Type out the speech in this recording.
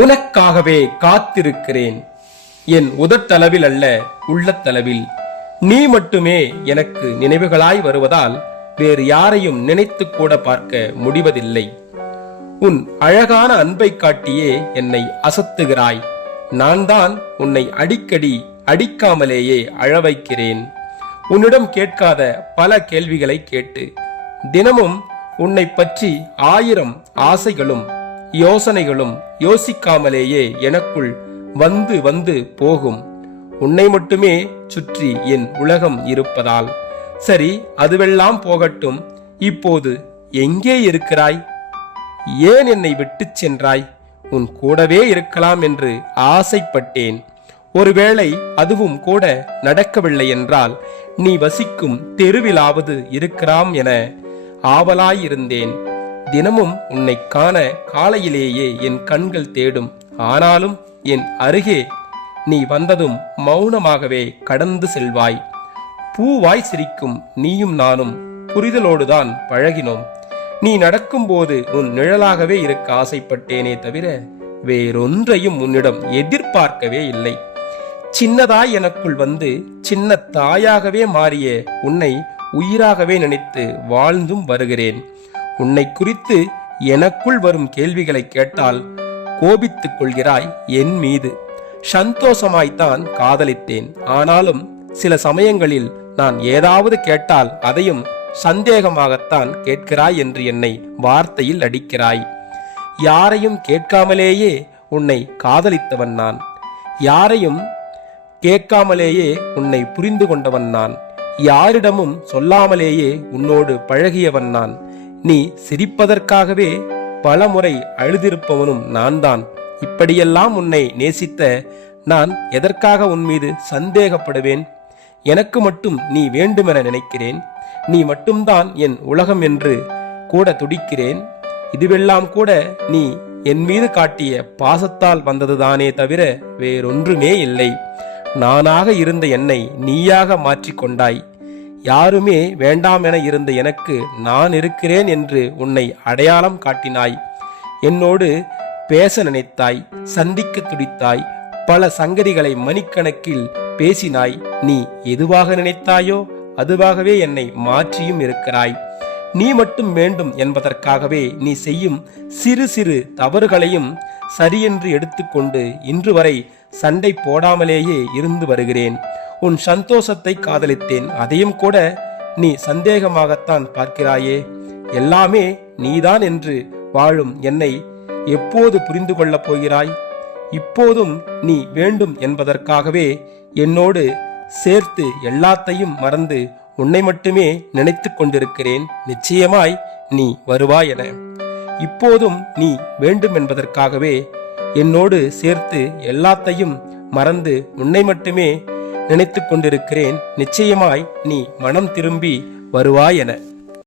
உனக்காகவே காத்திருக்கிறேன். என் உதட்டளவில் அல்ல உள்ளத்தளவில். நீ மட்டுமே எனக்கு நினைவுகளாய் வருவதால் வேறு யாரையும் நினைத்து கூட பார்க்க முடிவதில்லை. உன் அழகான அன்பை காட்டியே என்னை அசத்துகிறாய். நான் தான் உன்னை அடிக்கடி அடிக்காமலேயே அழ வைக்கிறேன் உன்னிடம் கேட்காத பல கேள்விகளை கேட்டு தினமும் உன்னை பற்றி ஆயிரம் ஆசைகளும் யோசனைகளும் யோசிக்காமலேயே எனக்குள் வந்து வந்து போகும். உன்னை மட்டுமே சுற்றி என் உலகம் இருப்பதால். சரி அதுவெல்லாம் போகட்டும். இப்போது எங்கே இருக்கிறாய்? ஏன் என்னை விட்டுச் சென்றாய்? உன் கூடவே இருக்கலாம் என்று ஆசைப்பட்டேன். ஒருவேளை அதுவும் கூட நடக்கவில்லை என்றால் நீ வசிக்கும் தெருவிலாவது இருக்கலாம் என ஆவலாயிருந்தேன். தினமும் உன்னை காண காலையிலேயே என் கண்கள் தேடும். ஆனாலும் என் அருகே நீ வந்ததும் மௌனமாகவே கடந்து செல்வாய். பூவாய் சிரிக்கும் நீயும் நானும் புரிதலோடுதான் பழகினோம். நீ நடக்கும்போது உன் நிழலாகவே இருக்க ஆசைப்பட்டேனே தவிர வேறொன்றையும் உன்னிடம் எதிர்பார்க்கவே இல்லை. சின்னதாய் எனக்குள் வந்து சின்ன தாயாகவே மாறிய உன்னை உயிராகவே நினைத்து வாழ்ந்தும் வருகிறேன். உன்னை குறித்து எனக்குள் வரும் கேள்விகளை கேட்டால் கோபித்துக் கொள்கிறாய் என் மீது. சந்தோஷமாய்த்தான் காதலித்தேன். ஆனாலும் சில சமயங்களில் நான் ஏதாவது கேட்டால் அதையும் சந்தேகமாகத்தான் கேட்கிறாய் என்று என்னை வார்த்தையில் அடிக்கிறாய். யாரையும் கேட்காமலேயே உன்னை காதலித்தவன் நான். யாரையும் கேட்காமலேயே உன்னை புரிந்து கொண்டவன் நான். யாரிடமும் சொல்லாமலேயே உன்னோடு பழகியவன் நான். நீ சிரிப்பதற்காகவே பலமுறை அழுதிருப்பவனும் நான் தான் இப்படியெல்லாம் உன்னை நேசித்த நான் எதற்காக உன் மீது சந்தேகப்படுவேன்? எனக்கு மட்டும் நீ வேண்டுமென நினைக்கிறேன். நீ மட்டும்தான் என் உலகம் என்று கூட துடிக்கிறேன். இதுவெல்லாம் கூட நீ என் மீது காட்டிய பாசத்தால் வந்ததுதானே தவிர வேறொன்றுமே இல்லை. நானாக இருந்த என்னை நீயாக மாற்றிக்கொண்டாய். யாருமே வேண்டாம் என இருந்த எனக்கு நான் இருக்கிறேன் என்று உன்னை அடையாளம் காட்டினாய். என்னோடு பேச நினைத்தாய் சந்திக்க துடித்தாய் பல சங்கதிகளை மணிக்கணக்கில் பேசினாய். நீ எதுவாக நினைத்தாயோ அதுவாகவே என்னை மாற்றியும் இருக்கிறாய். நீ மட்டும் வேண்டும் என்பதற்காகவே நீ செய்யும் சிறு சிறு தவறுகளையும் சரியென்று எடுத்துக்கொண்டு இன்று வரை சண்டை போடாமலேயே இருந்து வருகிறேன். உன் சந்தோஷத்தை காதலித்தேன். அதையும் கூட நீ சந்தேகமாகத்தான் பார்க்கிறாயே. எல்லாமே நீதான் என்று வாழும் என்னை எப்போது புரிந்து கொள்ளப் போகிறாய்? இப்போதும் நீ வேண்டும் என்பதற்காகவே என்னோடு சேர்த்து எல்லாத்தையும் மறந்து உன்னை மட்டுமே நினைத்து கொண்டிருக்கிறேன். நிச்சயமாய் நீ வருவாய் என. இப்போதும் நீ வேண்டும் என்பதற்காகவே என்னோடு சேர்த்து எல்லாத்தையும் மறந்து உன்னை மட்டுமே நினைத்து கொண்டிருக்கிறேன். நிச்சயமாய் நீ மனம் திரும்பி வருவாய் என.